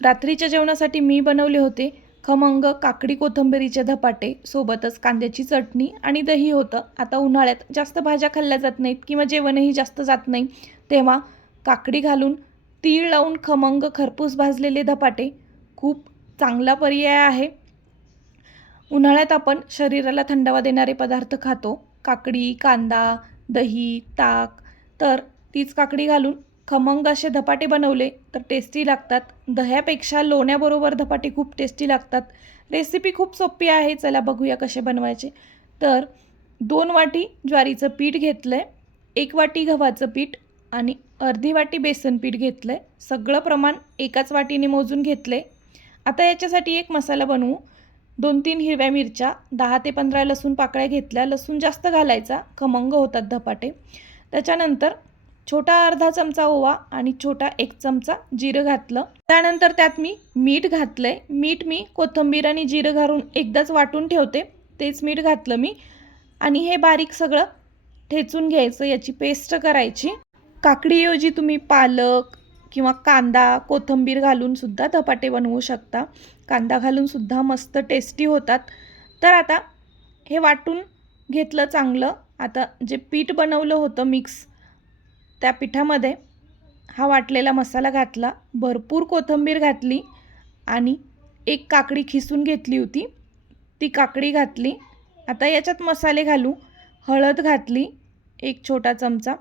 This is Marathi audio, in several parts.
रात्रीच्या जेवणासाठी मी बनवले होते खमंग काकडी कोथिंबीरीचे धपाटे, सोबतच कांद्याची चटणी आणि दही होतं. आता उन्हाळ्यात जास्त भाज्या खाल्ल्या जात नाहीत किंवा जेवणही जास्त जात नाही, तेव्हा काकडी घालून तीळ लावून खमंग खरपूस भाजलेले धपाटे खूप चांगला पर्याय आहे. उन्हाळ्यात आपण शरीराला थंडावा देणारे पदार्थ खातो, काकडी, कांदा, दही, ताक. तर तीच काकडी घालून खमंग असे धपाटे बनवले तर टेस्टी लागतात. दह्यापेक्षा लोण्याबरोबर धपाटे खूप टेस्टी लागतात. रेसिपी खूप सोपी आहे, चला बघूया कसे बनवायचे. तर 2 वाटी ज्वारीचं पीठ घेतलं आहे, 1 वाटी गव्हाचं पीठ आणि अर्धी वाटी बेसन पीठ घेतलं आहे. सगळं प्रमाण एकाच वाटीने मोजून घेतलं आहे. आता याच्यासाठी एक मसाला बनवू. 2-3 हिरव्या मिरच्या, 10 ते 15 लसूण पाकळ्या घेतल्या. लसूण जास्त घालायचा, खमंग होतात धपाटे. त्याच्यानंतर छोटा अर्धा चमचा ओवा आणि छोटा 1 चमचा जिरं घातलं. त्यानंतर त्यात मी मीठ घातलंय. मीठ मी कोथिंबीर आणि जिरं घालून एकदाच वाटून ठेवते, तेच मीठ घातलं मी. आणि हे बारीक सगळं ठेचून घ्यायचं, याची पेस्ट करायची. काकडीऐवजी तुम्ही पालक किंवा कांदा, कोथिंबीर घालून सुद्धा धपाटे बनवू शकता. कांदा घालून सुद्धा मस्त टेस्टी होतात. तर आता हे वाटून घेतलं चांगलं. आता जे पीठ बनवलं होतं मिक्स, त्या पिठामध्ये हा वाटलेला मसाला घातला, भरपूर कोथिंबीर घातली आणि एक काकडी खिसून घेतली होती, ती काकडी घातली. आता याच्यात मसाले घालू. हळद घातली 1 छोटा चमचा,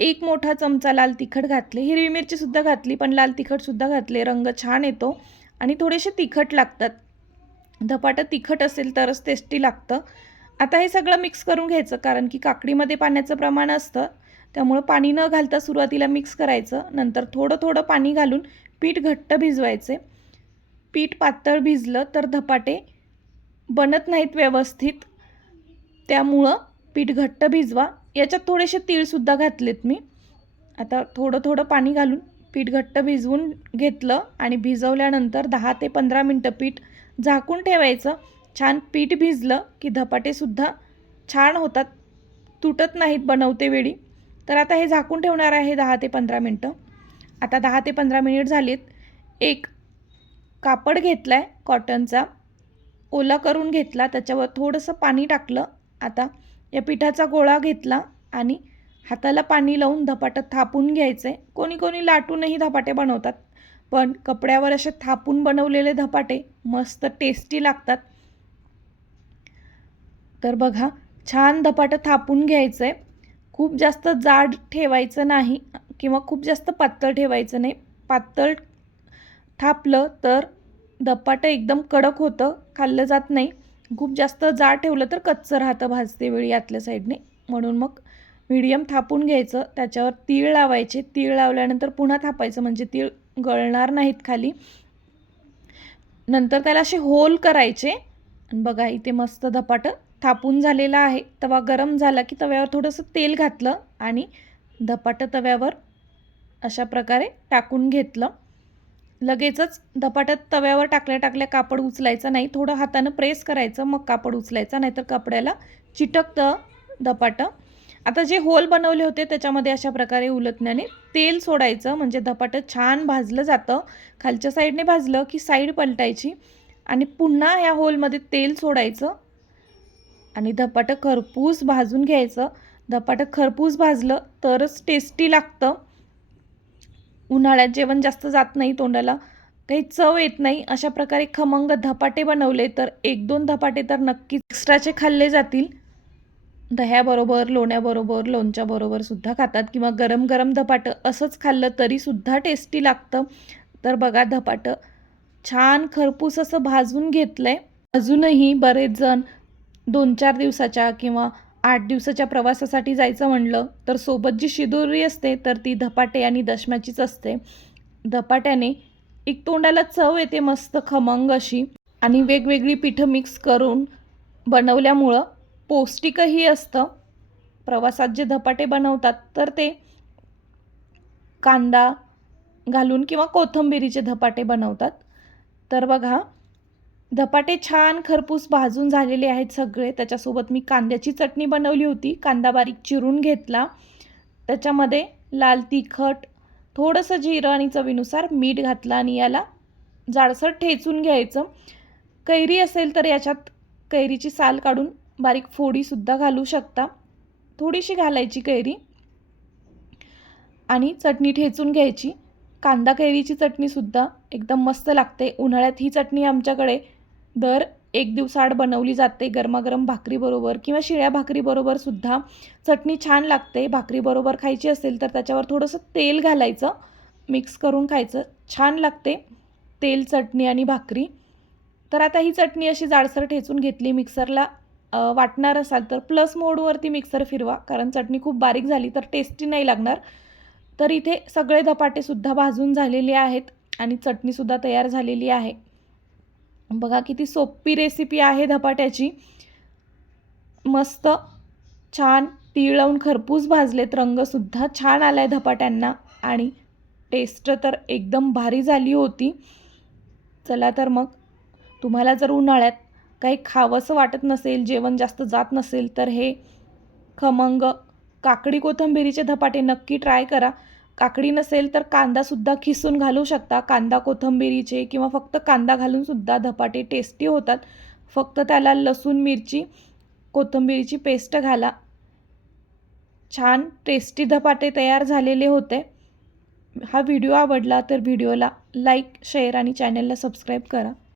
1 मोठा चमचा लाल तिखट घातले. हिरवी मिरचीसुद्धा घातली, पण लाल तिखटसुद्धा घातले, रंग छान येतो आणि थोडेसे तिखट लागतात. धपाटं तिखट असेल तरच टेस्टी लागतं. आता हे सगळं मिक्स करून घ्यायचं, कारण की काकडीमध्ये पाण्याचं प्रमाण असतं, त्यामुळं पाणी न घालता सुरुवातीला मिक्स करायचं. नंतर थोडं थोडं पाणी घालून पीठ घट्ट भिजवायचे. पीठ पातळ भिजलं तर धपाटे बनत नाहीत व्यवस्थित, त्यामुळं पीठ घट्ट भिजवा. याच्यात थोडेसे तीळसुद्धा घातलेत मी. आता थोडं थोडं पाणी घालून पीठ घट्ट भिजवून घेतलं आणि भिजवल्यानंतर 10 ते 15 मिनटं पीठ झाकून ठेवायचं. छान पीठ भिजलं की धपाटेसुद्धा छान होतात, तुटत नाहीत बनवते वेळी. तर आता हे झाकून ठेवणार आहे 10 ते 15 मिनटं. आता 10 ते 15 मिनिट झालीत. एक कापड घेतला आहे कॉटनचा, ओला करून घेतला, त्याच्यावर थोडंसं पाणी टाकलं. आता या पिठाचा गोळा घेतला आणि हाताला पाणी लावून धपाटं थापून घ्यायचं आहे. कोणी कोणी लाटूनही धपाटे बनवतात, पण कपड्यावर असे थापून बनवलेले धपाटे मस्त टेस्टी लागतात. तर बघा, छान धपाटं थापून घ्यायचं आहे. खूप जास्त जाड ठेवायचं नाही किंवा खूप जास्त पातळ ठेवायचं नाही. पातळ थापलं तर धपाटं एकदम कडक होतं, खाल्लं जात नाही. खूप जास्त जाड ठेवलं तर कच्चं राहतं भाजते वेळी आतल्या साईडने. म्हणून मग मीडियम थापून घ्यायचं. त्याच्यावर तीळ लावायचे. तीळ लावल्यानंतर पुन्हा थापायचं, म्हणजे तीळ गळणार नाहीत खाली. नंतर त्याला असे होल करायचे. आणि बघा, इथे मस्त धपाटं थापून झालेलं आहे. तवा गरम झाला की तव्यावर थोडंसं तेल घातलं आणि धपाटं तव्यावर अशा प्रकारे टाकून घेतलं. लगेचच धपाट्यात तव्यावर टाकल्या टाकल्या कापड उचलायचं नाही, थोडं हातानं प्रेस करायचं, मग कापड उचलायचं, नाहीतर कपड्याला चिटकतं धपाटं. आता जे होल बनवले होते त्याच्यामध्ये अशा प्रकारे उलटण्याने तेल सोडायचं, म्हणजे धपाटं छान भाजलं जातं. खालच्या साईडने भाजलं की साईड पलटायची आणि पुन्हा ह्या होलमध्ये तेल सोडायचं आणि धपाटं खरपूस भाजून घ्यायचं. धपाटं खरपूस भाजलं तरच टेस्टी लागतं. उन्हाळ्यात जेवण जास्त जात नाही तोंडाला, काही चव येत नाही. अशा प्रकारे खमंग धपाटे बनवले तर 1-2 धपाटे तर नक्कीच एक्स्ट्राचे खाल्ले जातील. दह्याबरोबर, लोण्याबरोबर, लोणच्याबरोबर सुद्धा खातात किंवा गरम गरम धपाटं असंच खाल्लं तरीसुद्धा टेस्टी लागतं. तर बघा, धपाटं छान खरपूस असं भाजून घेतलं आहे. अजूनही बरेच जण 2-4 दिवसाच्या किंवा 8 दिवसाच्या प्रवासासाठी जायचं म्हणलं तर सोबत जी शिदोरी असते तर ती धपाटे आणि दशम्याचीच असते. धपाट्याने एक तोंडाला चव येते मस्त खमंग अशी, आणि वेगवेगळी पिठं मिक्स करून बनवल्यामुळं पौष्टिकही असतं. प्रवासात जे धपाटे बनवतात तर ते कांदा घालून किंवा कोथिंबीरीचे धपाटे बनवतात. तर बघा, धपाटे छान खरपूस भाजून झालेले आहेत सगळे. त्याच्यासोबत मी कांद्याची चटणी बनवली होती. कांदा बारीक चिरून घेतला, त्याच्यामध्ये लाल तिखट, थोडंसं जिरं आणि चवीनुसार मीठ घातलं आणि याला जाडसर ठेचून घ्यायचं. कैरी असेल तर याच्यात कैरीची साल काढून बारीक फोडीसुद्धा घालू शकता, थोडीशी घालायची कैरी आणि चटणी ठेचून घ्यायची. कांदा कैरीची चटणीसुद्धा एकदम मस्त लागते. उन्हाळ्यात ही चटणी आमच्याकडे दर 1 दिवसाआड बनवली जाते. गरमागरम भाकरीबरोबर किंवा शिळ्या भाकरीबरोबरसुद्धा चटणी छान लागते. भाकरीबरोबर खायची असेल तर त्याच्यावर थोडंसं तेल घालायचं, मिक्स करून खायचं, छान लागते तेल, चटणी आणि भाकरी. तर आता ही चटणी अशी जाडसर ठेचून घेतली. मिक्सरला वाटणार असाल तर प्लस मोडवरती मिक्सर फिरवा, कारण चटणी खूप बारीक झाली तर टेस्टी नाही लागणार. तर इथे सगळे धपाटेसुद्धा भाजून झालेले आहेत आणि चटणीसुद्धा तयार झालेली आहे. बघा किती सोपी रेसिपी आहे धपाट्याची. मस्त छान तीळ लावून खरपूस भाजलेत, रंगसुद्धा छान आला आहे धपाट्यांना आणि टेस्ट तर एकदम भारी झाली होती. चला तर मग तुम्हाला जर उन्हाळ्यात काही खावंसं वाटत नसेल, जेवण जास्त जात नसेल, तर हे खमंग काकडी कोथिंबिरीचे धपाटे नक्की ट्राय करा. काकडी नसेल तर कांदासुद्धा खिसून घालू शकता. कांदा कोथिंबिरीचे किंवा फक्त कांदा घालूनसुद्धा धपाटे टेस्टी होतात. फक्त त्याला लसूण, मिरची, कोथिंबिरीची पेस्ट घाला. छान टेस्टी धपाटे तयार झालेले होते. हा व्हिडिओ आवडला तर व्हिडिओला लाईक, शेअर आणि चॅनलला सबस्क्राईब करा.